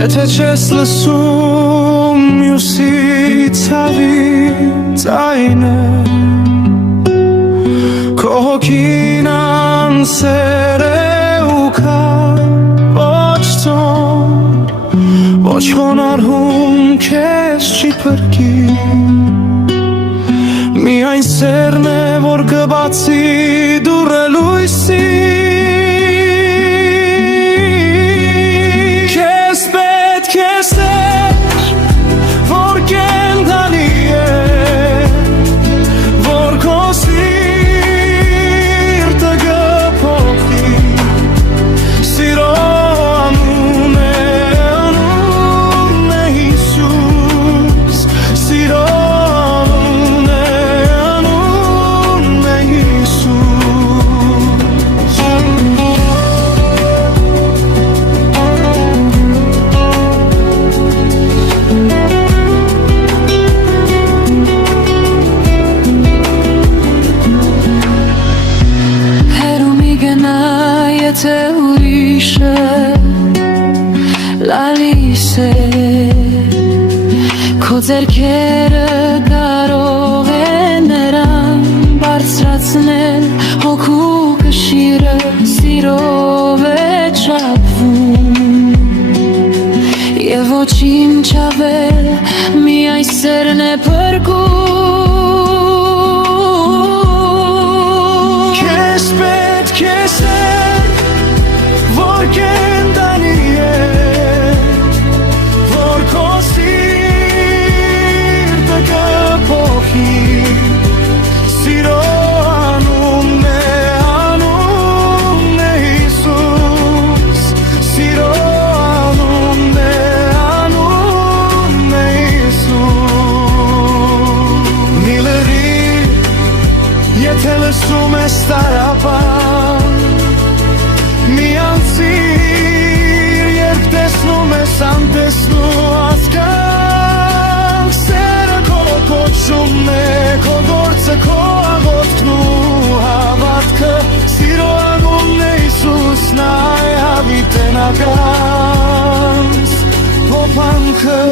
Եթե չես լսում մյուսի ցավի ձայնը Քո հոգին անսեր է ու քա Ոչ ծոն, ոչ խոնարհում քեզ չի փրկի Միայն սերն է, որ կբացի դուռը լույսի Եթե ուրիշը լալիս է Քո ձեռքերը կարող է նրան բարձրացնել Հոգու կշիռը սիրով է չափվում Եվ ոչինչ ավել միայն սերն է փրկում Քեզ պետք է սեր Որ կենդանի է Որ քո սիրտը կփոխի Սիրո անունն է Հիսուս Սիրո անունն է Հիսուս Մի լրիր Եթե լսում ես տարապան Մի անցիր, երբ տեսնում ես անտեսնու հասկանք Սերը քո կոչումն է, քո գործը, քո աղոթքն ու հավատքը Սիրո անունն է Հիսուս, նա է հավիտենական, փոփանքը